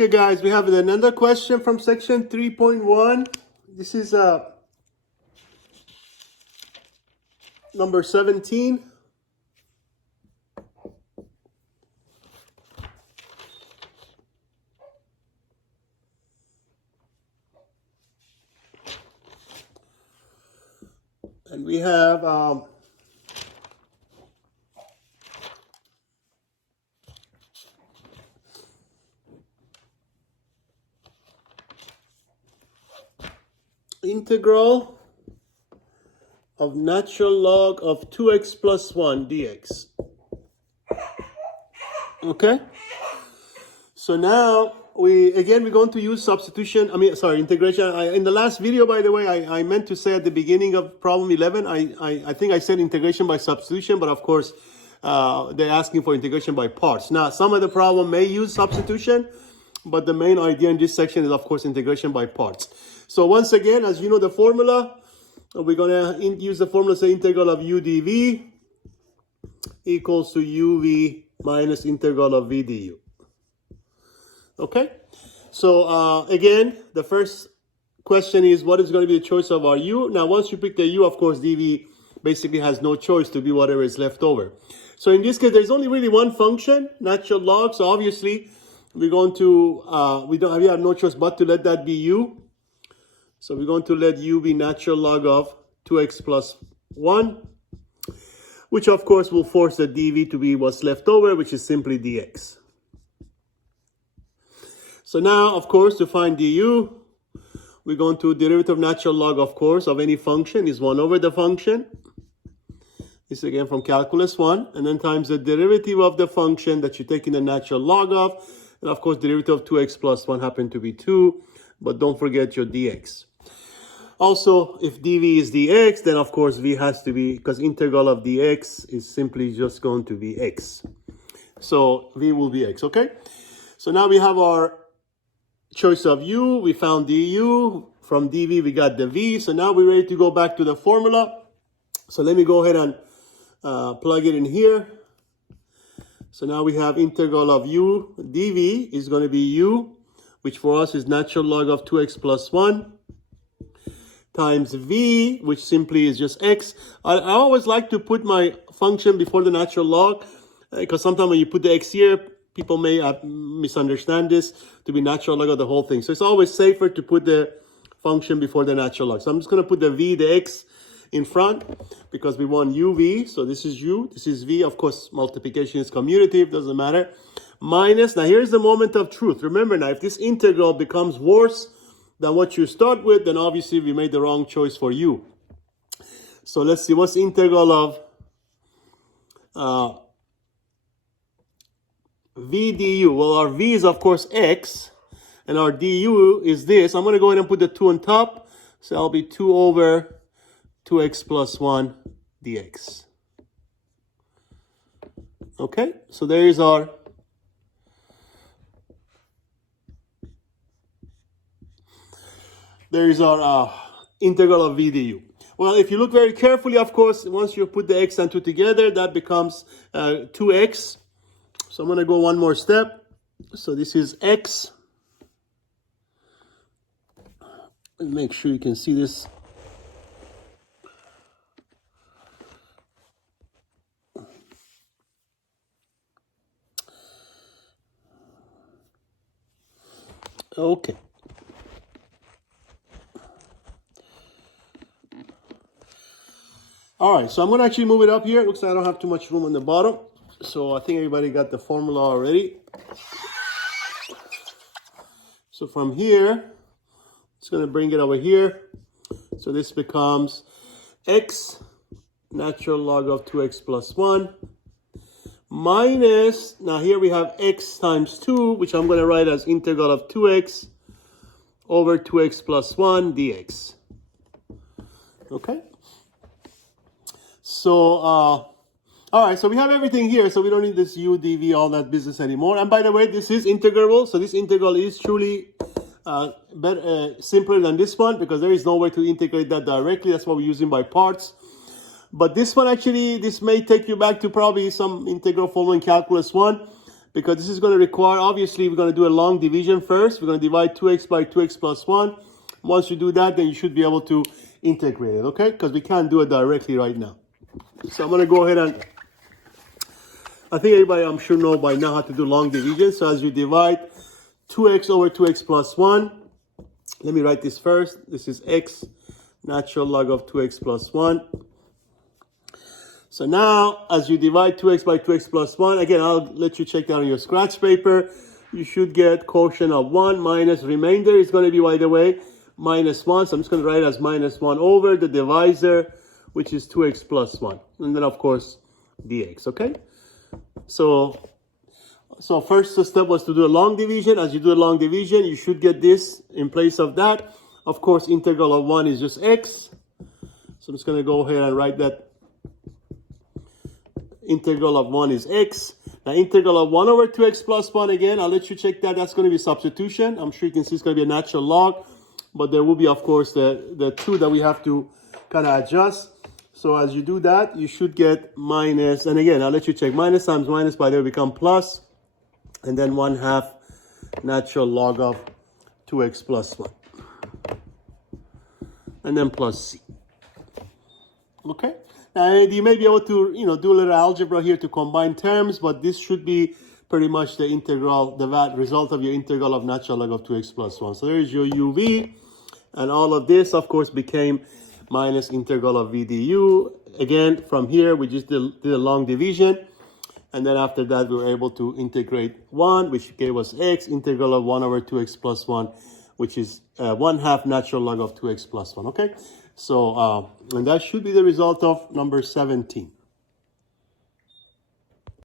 Okay, guys, we have another question from section 3.1. This is number 17. And we have integral of natural log of 2x plus 1 dx. Okay? So now we're going to use substitution. Integration. In the last video, by the way, I meant to say at the beginning of problem 11, I think I said integration by substitution, but of course, they're asking for integration by parts. Now, some of the problem may use substitution, but the main idea in this section is, of course, integration by parts. So once again, as you know the formula, we're going to use the formula, say integral of u dv equals to uv minus integral of v du. Okay, so again, the first question is what is going to be the choice of our u? Now, once you pick the u, of course, dv basically has no choice to be whatever is left over. So in this case, there's only really one function, natural log. So obviously, we're going to, we have no choice but to let that be u. So we're going to let u be natural log of 2x plus 1, which of course will force the dv to be what's left over, which is simply dx. So now, of course, to find du, we're going to derivative of natural log, of course, of any function is 1 over the function. This is again from calculus 1. And then times the derivative of the function that you're taking the natural log of. And of course, derivative of 2x plus 1 happen to be 2. But don't forget your dx. Also, if dv is dx, then of course v has to be, because integral of dx is simply just going to be x. So v will be x, okay? So now we have our choice of u, we found du, from dv we got the v, so now we're ready to go back to the formula. So let me go ahead and plug it in here. So now we have integral of u dv is going to be u, which for us is natural log of 2x plus 1, times v, which simply is just x. I always like to put my function before the natural log, because sometimes when you put the x here, people may misunderstand this to be natural log of the whole thing. So it's always safer to put the function before the natural log. So I'm just going to put the v, the x, in front because we want uv. So this is u, this is v. Of course, multiplication is commutative, doesn't matter. Minus, now here's the moment of truth. Remember now, if this integral becomes worse than what you start with, then obviously we made the wrong choice for u. So let's see, what's the integral of v du? Well, our v is of course x, and our du is this. I'm going to go ahead and put the 2 on top. So that'll be 2 over 2x plus 1 dx. Okay, so there is our integral of v du. Well, if you look very carefully, of course, once you put the x and 2 together, that becomes 2x. So I'm going to go one more step. So this is x. And make sure you can see this. Okay. All right, so I'm going to actually move it up here. It looks like I don't have too much room on the bottom. So I think everybody got the formula already. So from here, it's going to bring it over here. So this becomes x natural log of 2x plus 1 minus, now here we have x times 2, which I'm going to write as integral of 2x over 2x plus 1 dx. Okay? So, all right, so we have everything here, so we don't need this u, dv, all that business anymore. And by the way, this is integrable, so this integral is truly simpler than this one because there is no way to integrate that directly. That's why we're using by parts. But this one actually, this may take you back to probably some integral formula in calculus 1. because this is going to require, obviously, we're going to do a long division first. We're going to divide 2x by 2x plus 1. Once you do that, then you should be able to integrate it, okay? Because we can't do it directly right now. So I'm going to go ahead and, I think everybody, I'm sure, know by now how to do long division. So as you divide 2x over 2x plus 1, let me write this first. This is x, natural log of 2x plus 1. So now, as you divide 2x by 2x plus 1, again, I'll let you check that on your scratch paper. You should get quotient of 1 minus remainder is going to be, by the way, minus 1. So I'm just going to write it as minus 1 over the divisor, which is 2x plus 1. And then, of course, dx, okay? So first step was to do a long division. As you do a long division, you should get this in place of that. Of course, integral of 1 is just x. So I'm just going to go ahead and write that. Integral of 1 is x. Now, integral of 1 over 2x plus 1, again, I'll let you check that. That's going to be substitution. I'm sure you can see it's going to be a natural log. But there will be, of course, the 2 that we have to kind of adjust. So as you do that, you should get minus. And again, I'll let you check. Minus times minus, by the way, become plus. And then 1/2 natural log of 2x plus 1. And then plus c. Okay? You may be able to, do a little algebra here to combine terms, but this should be pretty much the integral, the result of your integral of natural log of 2x plus 1. So there is your uv, and all of this, of course, became minus integral of v du. Again, from here, we just did a long division, and then after that, we were able to integrate 1, which gave us x, integral of 1 over 2x plus 1, which is 1/2 natural log of 2x plus 1, okay? So, and that should be the result of number 17.